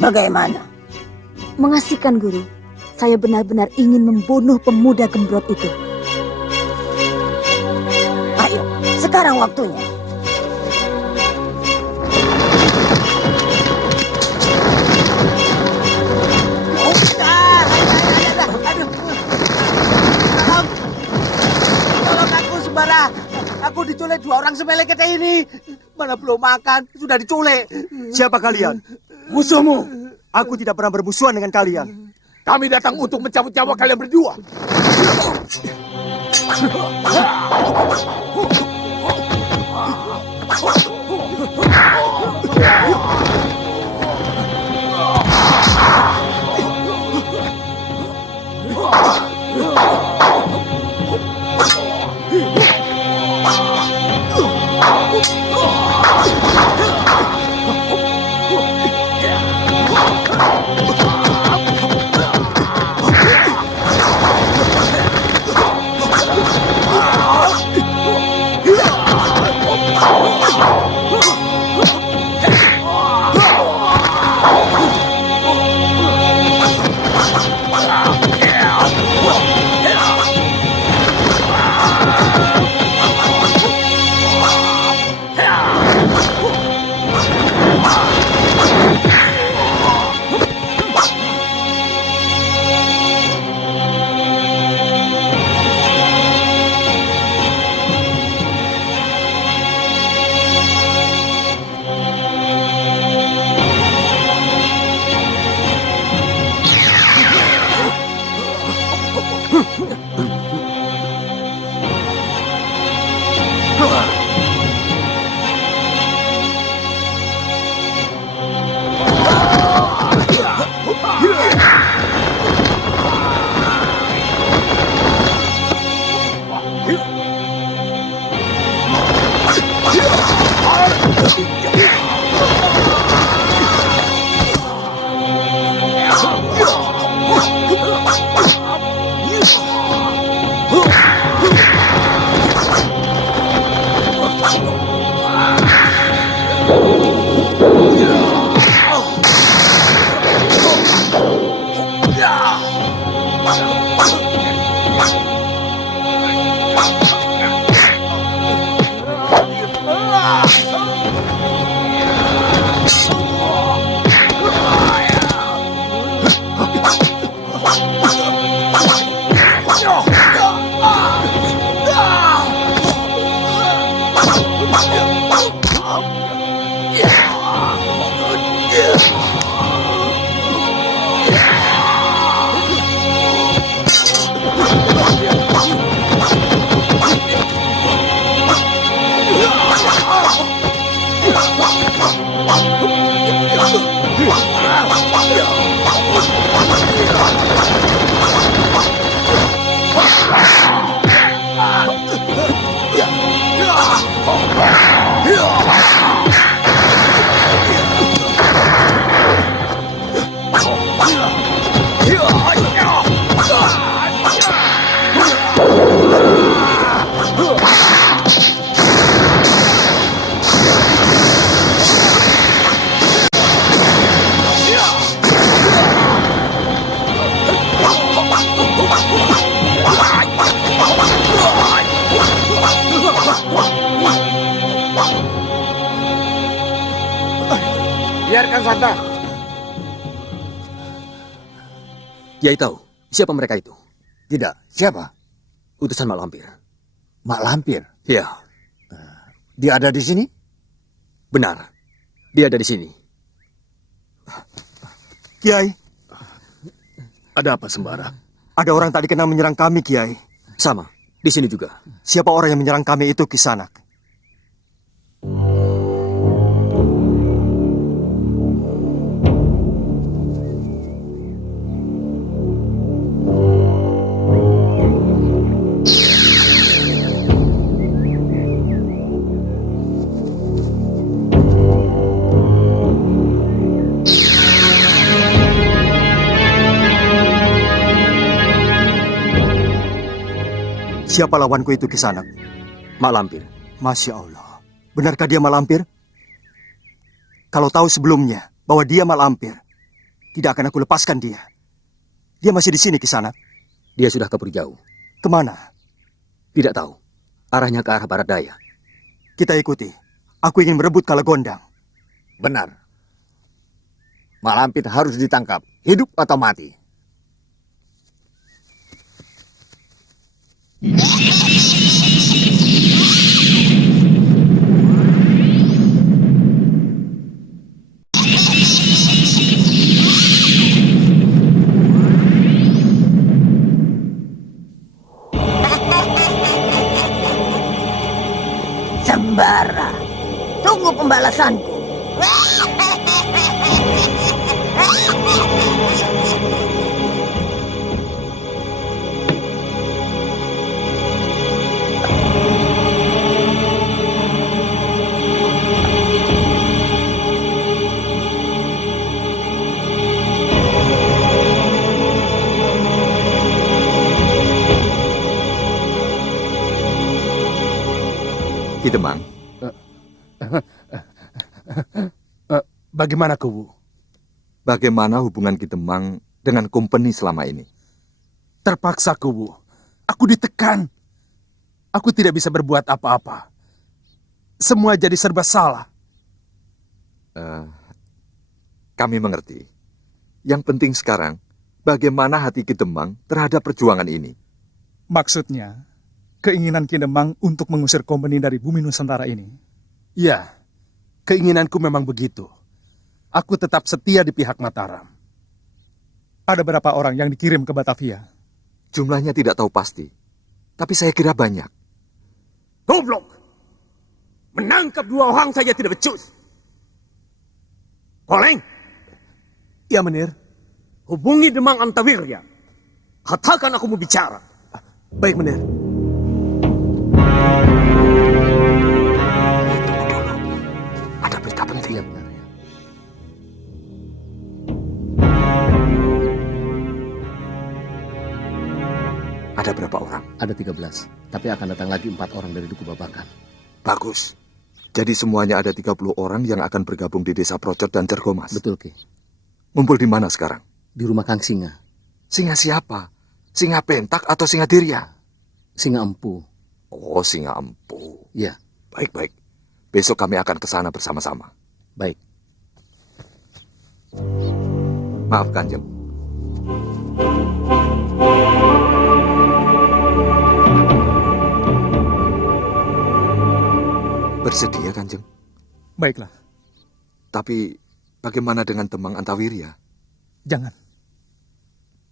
Bagaimana? Mengasihkan Guru. Saya benar-benar ingin membunuh pemuda gembrot itu. Ayo, sekarang waktunya. Tolong aku, Sembara. Aku diculik 2 orang semele kita ini. Mana belum makan, sudah diculik. Siapa kalian? Musuhmu. Aku tidak pernah bermusuhan dengan kalian. Kami datang untuk mencabut nyawa kalian berdua. Biarkan Santa. Kiai tahu siapa mereka itu? Tidak, siapa? Utusan Mak Lampir. Mak Lampir? Ya. Dia ada di sini? Benar, dia ada di sini. Kiai, ada apa Sembara? ada orang tak dikenal menyerang kami, Kiai. Sama, di sini juga. Siapa orang yang menyerang kami itu, Kisanak? Siapa lawanku itu, Kisanak? Mak Lampir. Masya Allah. Benarkah dia Mak Lampir? Kalau tahu sebelumnya bahwa dia malampir. Tidak akan aku lepaskan dia. Dia masih di sini, Kisanak. Dia sudah kabur jauh. Kemana? Tidak tahu. Arahnya ke arah barat daya. Kita ikuti. Aku ingin merebut Kalagondang. Benar. Mak Lampir harus ditangkap, hidup atau mati. Sembara, tunggu pembalasanku. Ki Demang, Bagaimana Kuwu? bagaimana hubungan Ki Demang dengan company selama ini? Terpaksa Kuwu. Aku ditekan. Aku tidak bisa berbuat apa-apa. Semua jadi serba salah. Kami mengerti. Yang penting sekarang, bagaimana hati Ki Demang terhadap perjuangan ini? Maksudnya, keinginan Ki Demang untuk mengusir kompeni dari bumi Nusantara ini. Ya, keinginanku memang begitu. Aku tetap setia di pihak Mataram. Ada berapa orang yang dikirim ke Batavia? Jumlahnya tidak tahu pasti, tapi saya kira banyak. Goblok! Menangkap 2 orang saja tidak becus. Koleng, Ya, Menir. hubungi Demang Antawirya. Katakan aku mau bicara. Baik, Menir. Ada berita penting. Iya, benar ya. Ada berapa orang? Ada 13, tapi akan datang lagi 4 orang dari Duku Babakan. Bagus. Jadi semuanya ada 30 orang yang akan bergabung di desa Procot dan Cergomas. Betul, Ki. Ngumpul di mana sekarang? Di rumah Kang Singa. Singa siapa? Singa Pentak atau Singa Dirya? Singa Empu. Oh, Singa Empu. Ya, Baik-baik. Besok kami akan ke sana bersama-sama. baik. Maaf, Kanjeng. Bersedia, Kanjeng. Baiklah, Tapi bagaimana dengan Demang Antawirya? jangan.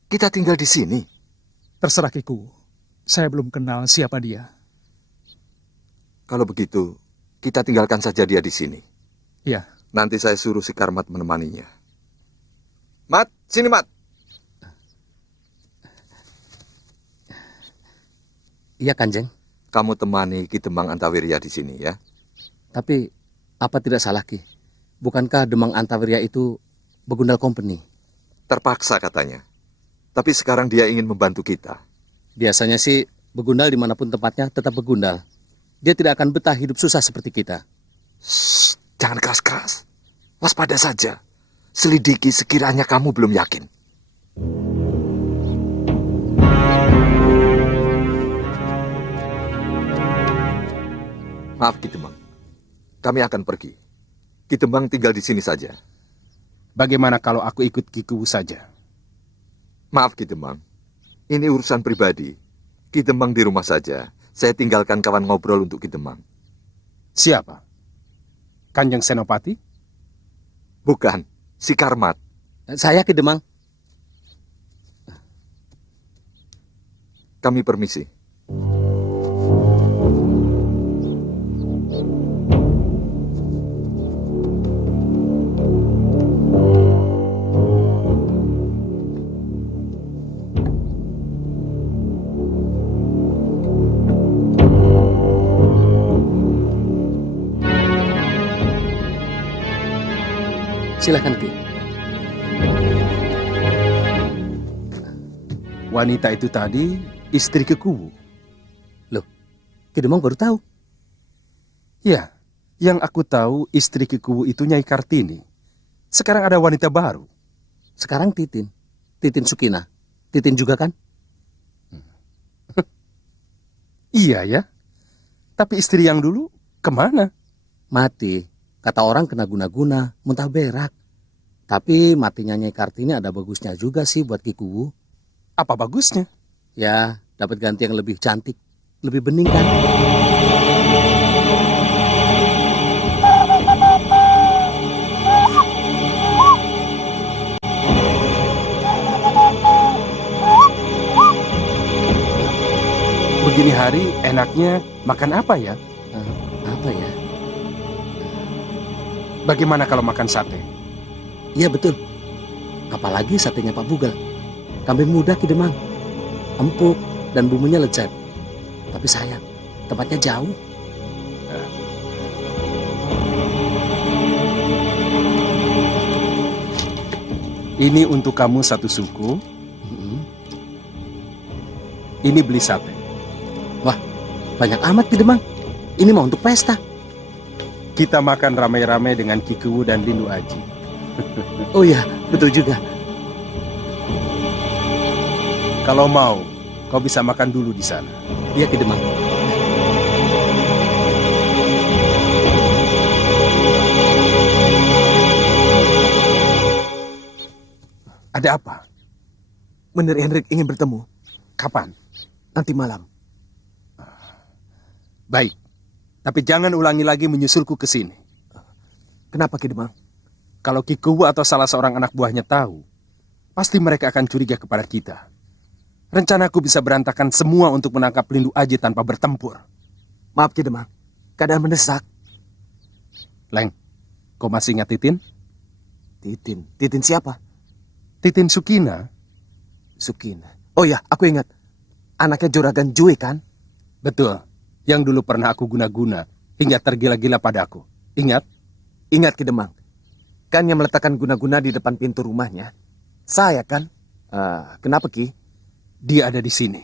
Kita tinggal di sini. Terserah Kiku. Saya belum kenal siapa dia. Kalau begitu, kita tinggalkan saja dia di sini. Ya, Nanti saya suruh si Karmat menemaninya. Mat, sini Mat. Iya, Kanjeng. Kamu temani Ki Demang Antawirya di sini ya. Tapi, apa tidak salah, Ki? Bukankah Demang Antawirya itu Begundal Company? Terpaksa katanya. Tapi sekarang dia ingin membantu kita. Biasanya sih, Begundal dimanapun tempatnya tetap Begundal. Dia tidak akan betah hidup susah seperti kita. Shh, jangan keras-keras. Waspada saja. Selidiki sekiranya kamu belum yakin. Maaf Ki Demang. Kami akan pergi. Ki Demang tinggal di sini saja. Bagaimana kalau aku ikut Ki Kuwu saja? Maaf Ki Demang. Ini urusan pribadi. Ki Demang di rumah saja. Saya tinggalkan kawan ngobrol untuk Ki Demang. Siapa? Kanjeng Senopati? Bukan, si Karmat. Saya Ki Demang. Kami permisi. Silakan, Ki. Wanita itu tadi istri Ki Kuwu. Ki Demang baru tahu. Ya, yang aku tahu istri Ki Kuwu itu Nyai Kartini. Sekarang ada wanita baru. Sekarang Titin. Titin Sukina. Titin juga kan? Iya ya. Tapi istri yang dulu kemana? Mati. Kata orang kena guna-guna, muntah berak. Tapi matinya Nyai Kartini ada bagusnya juga sih buat Kikuwu. Apa bagusnya? Ya, dapat ganti yang lebih cantik. Lebih bening kan? Begini hari enaknya makan apa ya? Apa ya? Bagaimana kalau makan sate? Iya betul. Apalagi satenya Pak Bugal. Kambing muda Ki Demang. Empuk dan bumbunya lezat. Tapi sayang, tempatnya jauh. Ini untuk kamu satu suku. Ini beli sate. Banyak amat Ki Demang. Ini mau untuk pesta. Kita makan ramai-ramai dengan Kikuwu dan Lindu Aji. Oh iya, betul juga. Kalau mau, kau bisa makan dulu di sana. Iya Ki Demang. Ada apa? Benar Henrik ingin bertemu. Kapan? Nanti malam. Baik. Tapi jangan ulangi lagi menyusulku ke sini. Kenapa Ki Demang? Kalau Kikuwu atau salah seorang anak buahnya tahu, pasti mereka akan curiga kepada kita. Rencanaku bisa berantakan semua untuk menangkap Lindu Aji tanpa bertempur. Maaf Ki Demang, keadaan mendesak. Leng, kau masih ingat Titin? Titin. Titin siapa? Titin Sukina. Sukina. Oh ya, aku ingat. Anaknya Juragan Jui kan? Betul. Yang dulu pernah aku guna-guna hingga tergila-gila padaku. Ingat? Ingat Ki Demang. Kan yang meletakkan guna-guna di depan pintu rumahnya. Saya kan? Kenapa Ki? Dia ada di sini.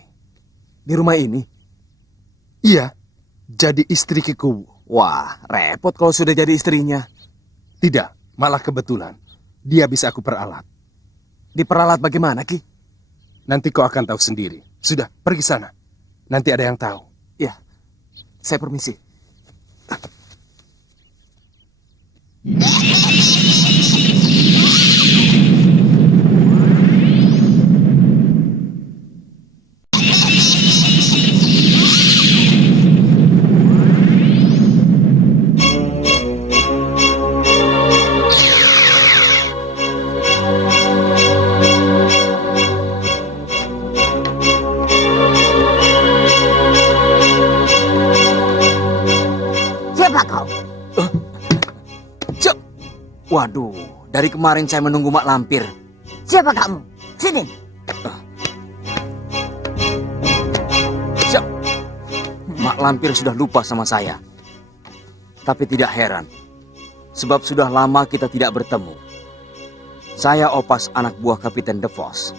Di rumah ini? Iya, jadi istri Kikuwu. Wah, repot kalau sudah jadi istrinya. Tidak, malah kebetulan. Dia bisa aku peralat. Diperalat bagaimana Ki? Nanti kau akan tahu sendiri. Sudah, pergi sana. Nanti ada yang tahu. Ya, saya permisi. Siapa kau? Waduh, dari kemarin saya menunggu Mak Lampir. Siapa kamu? Sini. Mak Lampir sudah lupa sama saya. Tapi tidak heran. Sebab sudah lama kita tidak bertemu. Saya Opas, anak buah Kapiten De Vos.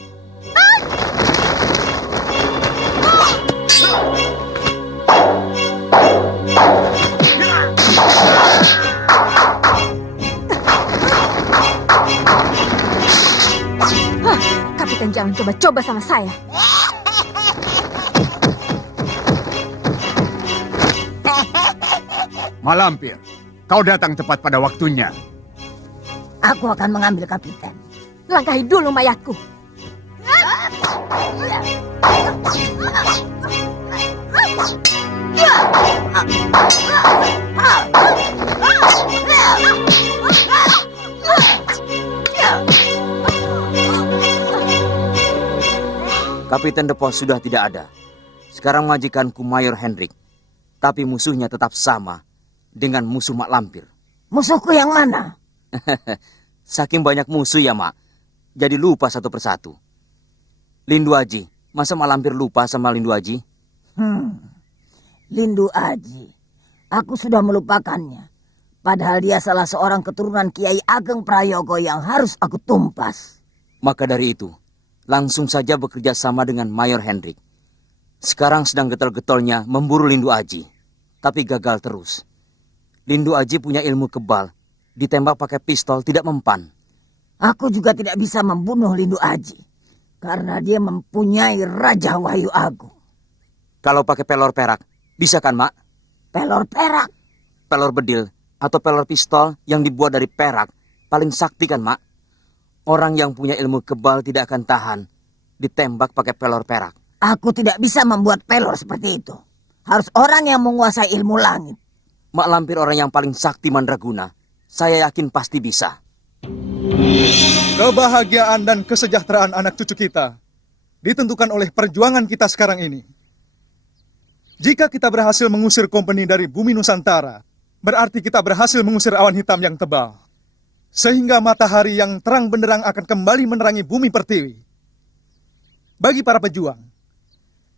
Kapiten jangan coba-coba sama saya. Malampir, kau datang tepat pada waktunya. Aku akan mengambil kapiten. Langkahi dulu mayatku. Kapiten De Vos sudah tidak ada. Sekarang majikanku Mayor Hendrik. Tapi musuhnya tetap sama dengan musuh Mak Lampir. Musuhku yang mana? Saking banyak musuh ya, Mak. Jadi lupa satu persatu. Lindu Aji. Masa Mak Lampir lupa sama Lindu Aji? Lindu Aji. Aku sudah melupakannya. Padahal dia salah seorang keturunan Kiai Ageng Prayogo yang harus aku tumpas. Maka dari itu, langsung saja bekerja sama dengan Mayor Hendrik. Sekarang sedang getol-getolnya memburu Lindu Aji. Tapi gagal terus. Lindu Aji punya ilmu kebal. Ditembak pakai pistol tidak mempan. Aku juga tidak bisa membunuh Lindu Aji. Karena dia mempunyai Raja Wahyu Agung. Kalau pakai pelor perak, bisa kan, Mak? Pelor perak. Pelor bedil atau pelor pistol yang dibuat dari perak paling sakti kan, Mak? Orang yang punya ilmu kebal tidak akan tahan ditembak pakai pelor perak. Aku tidak bisa membuat pelor seperti itu. Harus orang yang menguasai ilmu langit. Mak Lampir orang yang paling sakti mandraguna. Saya yakin pasti bisa. Kebahagiaan dan kesejahteraan anak cucu kita ditentukan oleh perjuangan kita sekarang ini. Jika kita berhasil mengusir kompeni dari bumi Nusantara, berarti kita berhasil mengusir awan hitam yang tebal. Sehingga matahari yang terang benderang akan kembali menerangi bumi pertiwi. Bagi para pejuang,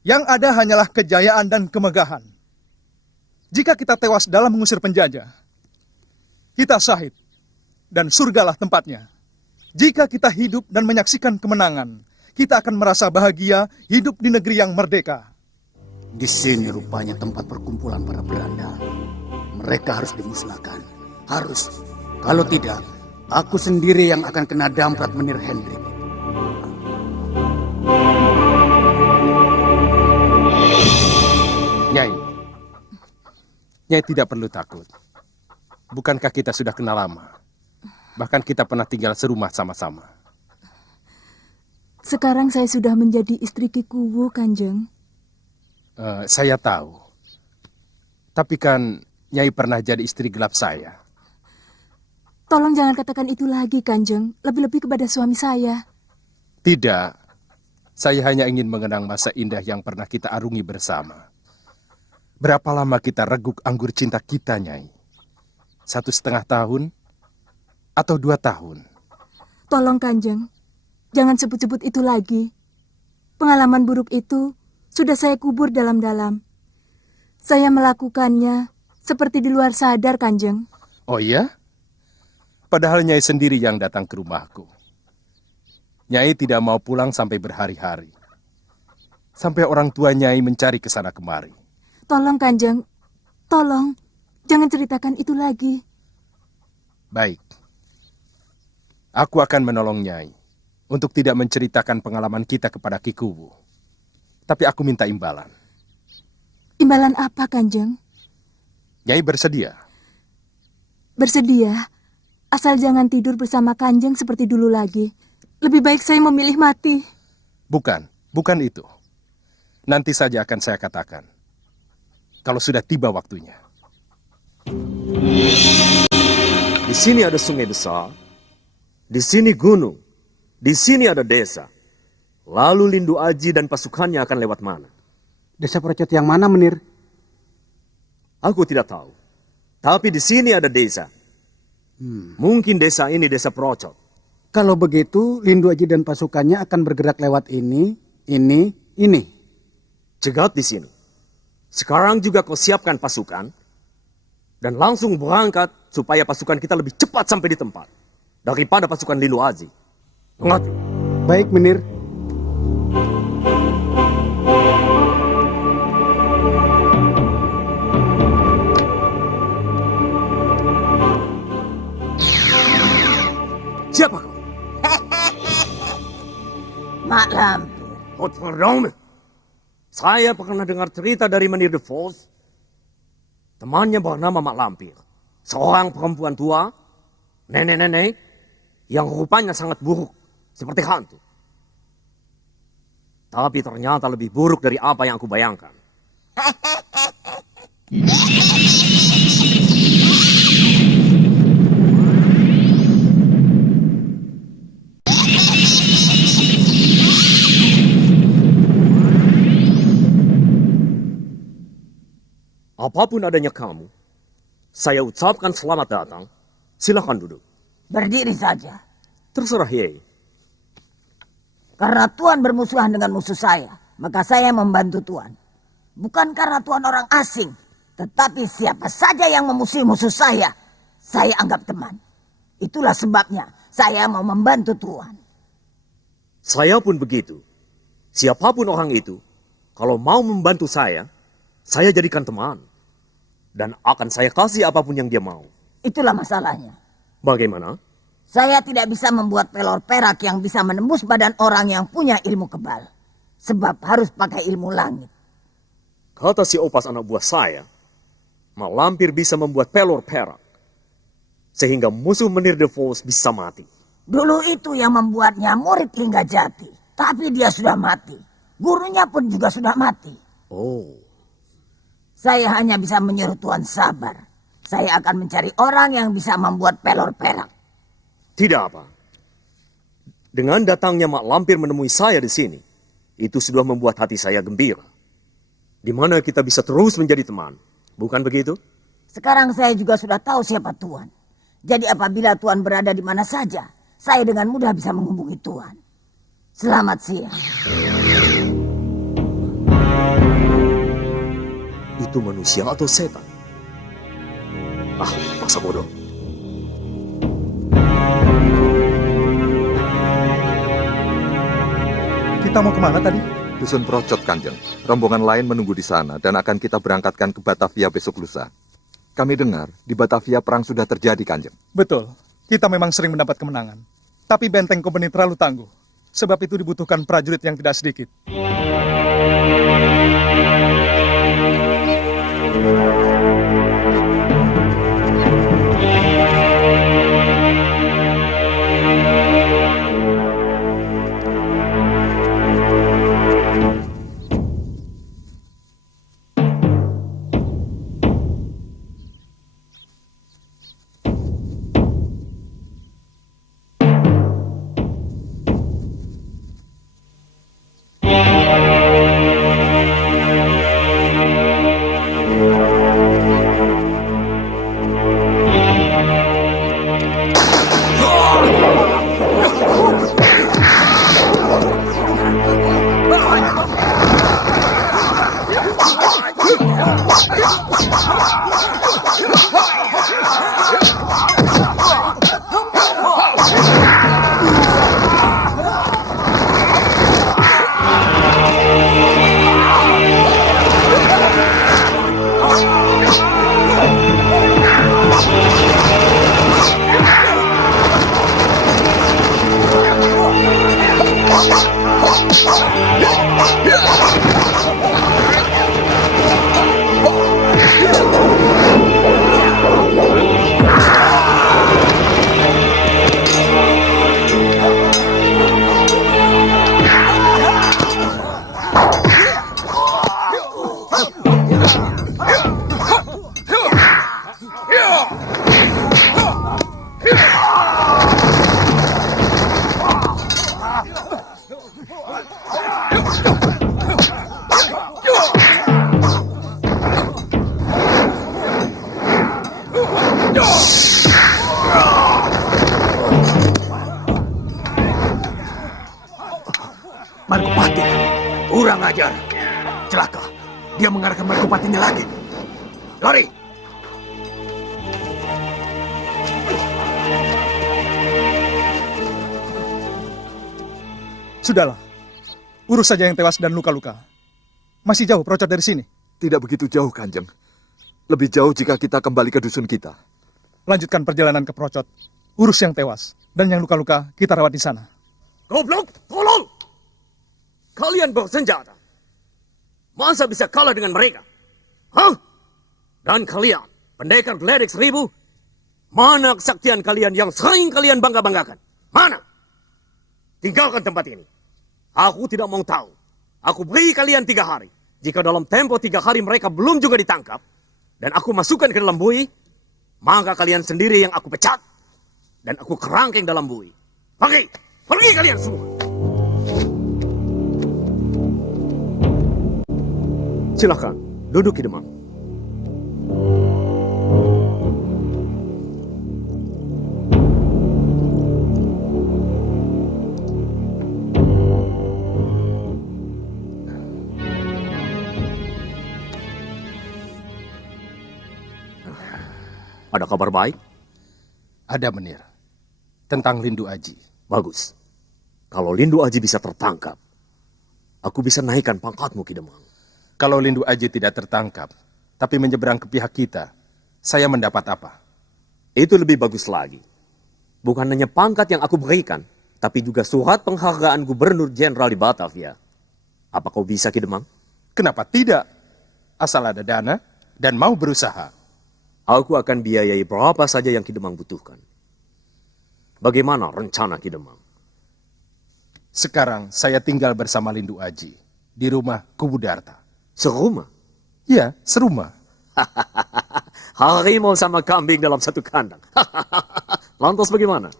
yang ada hanyalah kejayaan dan kemegahan. Jika kita tewas dalam mengusir penjajah, kita syahid dan surgalah tempatnya. Jika kita hidup dan menyaksikan kemenangan, kita akan merasa bahagia hidup di negeri yang merdeka. Di sini rupanya tempat perkumpulan para berandal. Mereka harus dimusnahkan. Harus. Kalau tidak, aku sendiri yang akan kena damprat Menir Hendrik. Nyai. Nyai tidak perlu takut. Bukankah kita sudah kenal lama? Bahkan kita pernah tinggal serumah sama-sama. Sekarang saya sudah menjadi istri Ki Kuwu, Kanjeng. Saya tahu. Tapi kan Nyai pernah jadi istri gelap saya. Tolong jangan katakan itu lagi, Kanjeng. Lebih-lebih kepada suami saya. Tidak. Saya hanya ingin mengenang masa indah yang pernah kita arungi bersama. Berapa lama kita reguk anggur cinta kita, Nyai? 1,5 tahun? Atau 2 tahun? Tolong, Kanjeng. Jangan sebut-sebut itu lagi. Pengalaman buruk itu sudah saya kubur dalam-dalam. Saya melakukannya seperti di luar sadar, Kanjeng. Oh iya? Padahal Nyai sendiri yang datang ke rumahku. Nyai tidak mau pulang sampai berhari-hari. Sampai orang tua Nyai mencari ke sana kemari. Tolong, Kanjeng. Tolong. Jangan ceritakan itu lagi. Baik. Aku akan menolong Nyai untuk tidak menceritakan pengalaman kita kepada Ki Kuwu. Tapi aku minta imbalan. Imbalan apa, Kanjeng? Nyai bersedia? Bersedia. Asal jangan tidur bersama Kanjeng seperti dulu lagi. Lebih baik saya memilih mati. Bukan itu. Nanti saja akan saya katakan. Kalau sudah tiba waktunya. Di sini ada sungai besar, di sini gunung, di sini ada desa. Lalu Lindu Aji dan pasukannya akan lewat mana? Desa Procot yang mana, Menir? Aku tidak tahu. Tapi di sini ada desa. Mungkin desa ini desa Procot. Kalau begitu, Lindu Aji dan pasukannya akan bergerak lewat ini. Cegat di sini. Sekarang juga kau siapkan pasukan dan langsung berangkat supaya pasukan kita lebih cepat sampai di tempat daripada pasukan Lindu Aji. Mengerti? Baik, Menir. Siapa kau? Mak Lampir. Godverdomme. Saya pernah dengar cerita dari Menir de Vos. Temannya bernama Mak Lampir. Seorang perempuan tua, nenek-nenek, yang rupanya sangat buruk, seperti hantu. Tapi ternyata lebih buruk dari apa yang aku bayangkan. Apapun adanya kamu, saya ucapkan selamat datang. Silakan duduk. Berdiri saja. Terserah, Yei. Karena Tuan bermusuhan dengan musuh saya, maka saya membantu Tuan. Bukan karena Tuan orang asing, tetapi siapa saja yang memusuhi musuh saya anggap teman. Itulah sebabnya saya mau membantu Tuan. Saya pun begitu. Siapapun orang itu, kalau mau membantu saya jadikan teman. Dan akan saya kasih apapun yang dia mau. Itulah masalahnya. Bagaimana? Saya tidak bisa membuat pelor perak yang bisa menembus badan orang yang punya ilmu kebal. Sebab harus pakai ilmu langit. Kata si Opas anak buah saya, Mak Lampir bisa membuat pelor perak. Sehingga musuh Menir the Falls bisa mati. Dulu itu yang membuatnya murid Linggajati. Tapi dia sudah mati. Gurunya pun juga sudah mati. Oh. Saya hanya bisa menyuruh Tuan sabar. Saya akan mencari orang yang bisa membuat pelor perak. Tidak apa. Dengan datangnya Mak Lampir menemui saya di sini, itu sudah membuat hati saya gembira. Di mana kita bisa terus menjadi teman. Bukan begitu? Sekarang saya juga sudah tahu siapa Tuan. Jadi apabila Tuan berada di mana saja, saya dengan mudah bisa menghubungi Tuan. Selamat siang. Itu manusia atau setan? Ah, masa bodoh. Kita mau kemana tadi? Dusun Procot, Kanjeng. Rombongan lain menunggu di sana dan akan kita berangkatkan ke Batavia besok lusa. Kami dengar di Batavia perang sudah terjadi, Kanjeng. Betul, kita memang sering mendapat kemenangan. Tapi benteng kompeni terlalu tangguh. Sebab itu dibutuhkan prajurit yang tidak sedikit. Margopati, kurang ajar. Celaka, dia mengarahkan Margopatinya lagi. Lari! Sudahlah, urus saja yang tewas dan luka-luka. Masih jauh Procot dari sini. Tidak begitu jauh, Kanjeng. Lebih jauh jika kita kembali ke dusun kita. Lanjutkan perjalanan ke Procot. Urus yang tewas dan yang luka-luka kita rawat di sana. Goblok, tolol! Kalian bersenjata. Masa bisa kalah dengan mereka? Hah? Dan kalian, pendekar geledek 1000, mana kesaktian kalian yang sering kalian bangga-banggakan? Mana? Tinggalkan tempat ini. Aku tidak mau tahu. Aku beri kalian 3 hari. Jika dalam tempo 3 hari mereka belum juga ditangkap, dan aku masukkan ke dalam bui, maka kalian sendiri yang aku pecat. Dan aku kerangkeng dalam bui. Pergi! Pergi kalian semua! Silakan, duduk di demam. Ada kabar baik? Ada, Menir. Tentang Lindu Aji. Bagus. Kalau Lindu Aji bisa tertangkap, aku bisa naikkan pangkatmu, Ki Demang. Kalau Lindu Aji tidak tertangkap, tapi menyeberang ke pihak kita, saya mendapat apa? Itu lebih bagus lagi. Bukan hanya pangkat yang aku berikan, tapi juga surat penghargaan Gubernur Jenderal di Batavia. Apa kau bisa, Ki Demang? Kenapa tidak? Asal ada dana dan mau berusaha. Aku akan biayai berapa saja yang Ki Demang butuhkan. Bagaimana rencana Ki Demang? Sekarang saya tinggal bersama Lindu Aji di rumah Kubu Darta. Serumah? Ya, serumah. Harimau sama kambing dalam satu kandang. Lantas bagaimana?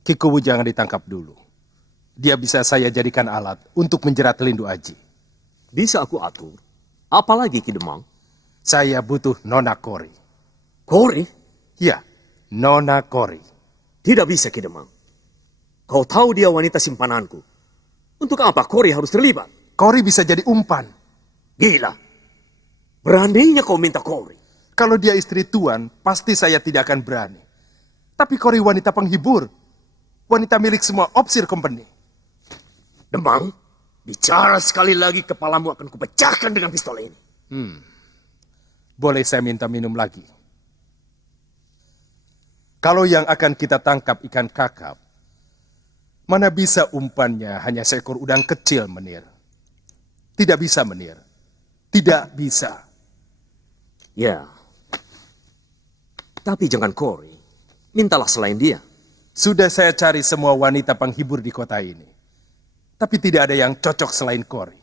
Ki Kubu jangan ditangkap dulu. Dia bisa saya jadikan alat untuk menjerat Lindu Aji. Bisa aku atur. Apalagi Ki Demang? Saya butuh Nona Kori. Kori? Ya, Nona Kori. Tidak bisa, Ki Demang. Kau tahu dia wanita simpananku. Untuk apa Kori harus terlibat? Kori bisa jadi umpan. Gila. Beraninya kau minta Kori. Kalau dia istri tuan, pasti saya tidak akan berani. Tapi Kori wanita penghibur. Wanita milik semua Opsir Company. Demang, bicara sekali lagi kepalamu akan kupecahkan dengan pistol ini. Boleh saya minta minum lagi? Kalau yang akan kita tangkap ikan kakap, mana bisa umpannya hanya seekor udang kecil, Menir? Tidak bisa, Menir. Tidak bisa. Ya. Tapi jangan Kori. Mintalah selain dia. Sudah saya cari semua wanita penghibur di kota ini. Tapi tidak ada yang cocok selain Kori.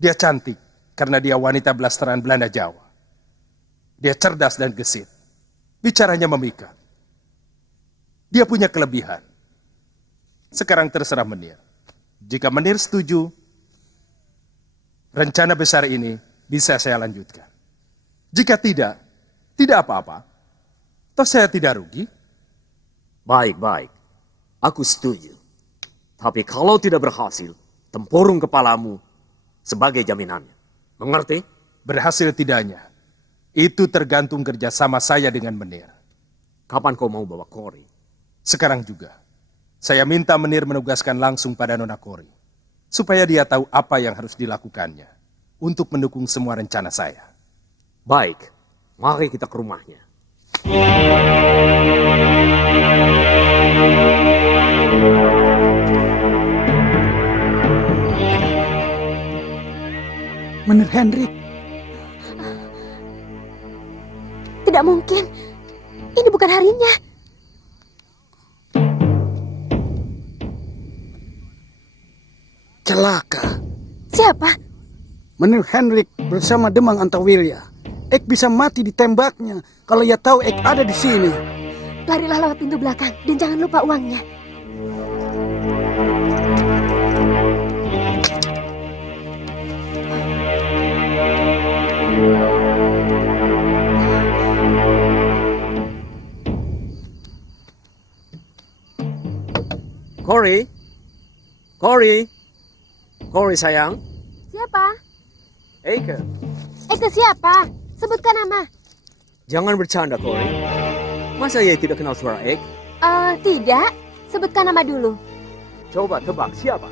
Dia cantik karena dia wanita blasteran Belanda Jawa. Dia cerdas dan gesit. Bicaranya memikat. Dia punya kelebihan. Sekarang terserah Menir. Jika Menir setuju, rencana besar ini bisa saya lanjutkan. Jika tidak, tidak apa-apa. Toh saya tidak rugi. Baik-baik. Aku setuju. Tapi kalau tidak berhasil, tempurung kepalamu sebagai jaminannya. Mengerti? Berhasil tidaknya, itu tergantung kerjasama saya dengan Menir. Kapan kau mau bawa Kori? Sekarang juga. Saya minta Menir menugaskan langsung pada Nona Kori. Supaya dia tahu apa yang harus dilakukannya. Untuk mendukung semua rencana saya. Baik. Mari kita ke rumahnya. Menir Hendrik. Tidak mungkin. Ini bukan harinya. Celaka. Siapa? Menir Hendrik bersama Demang Antawilya. Ek bisa mati ditembaknya kalau ia tahu Ek ada di sini. Larilah lewat pintu belakang dan jangan lupa uangnya. Kori? Kori? Kori sayang? Siapa? Eike. Eke siapa? Sebutkan nama. Jangan bercanda, Kori. Masa ia tidak kenal suara Ek? Tidak. Sebutkan nama dulu. Coba tebak siapa?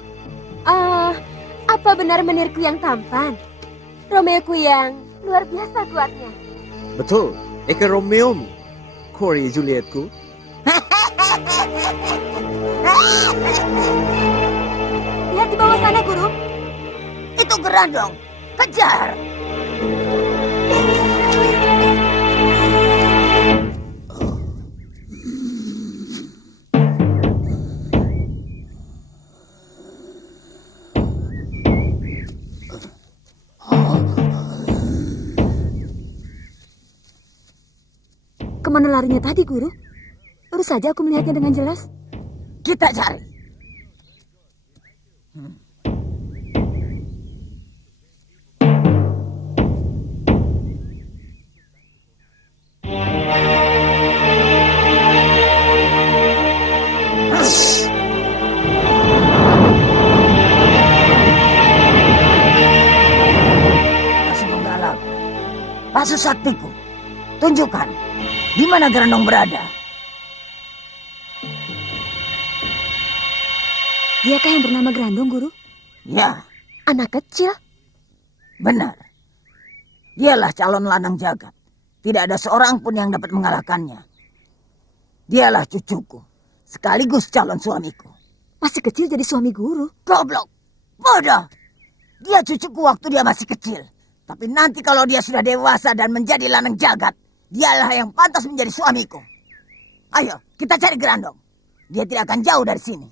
Apa benar menirku yang tampan? Romeoku yang luar biasa kuatnya. Betul. Eke Romeomu. Kori Julietku. Lihat di bawah sana, Guru. Itu Gerandong. Kejar. Kemana larinya tadi, Guru? Baru saja aku melihatnya dengan jelas. Kita cari. Masih menggalak. Pasu saktiku. Tunjukkan di mana Gerandong berada. Diakah yang bernama Grandong, Guru? Ya, Anak kecil? benar. Dialah calon lanang jagat. Tidak ada seorang pun yang dapat mengalahkannya. Dialah cucuku, sekaligus calon suamiku. Masih kecil jadi suami Guru. Goblok, bodoh. Dia cucuku waktu dia masih kecil. Tapi nanti kalau dia sudah dewasa dan menjadi lanang jagat, dialah yang pantas menjadi suamiku. Ayo, kita cari Grandong. Dia tidak akan jauh dari sini.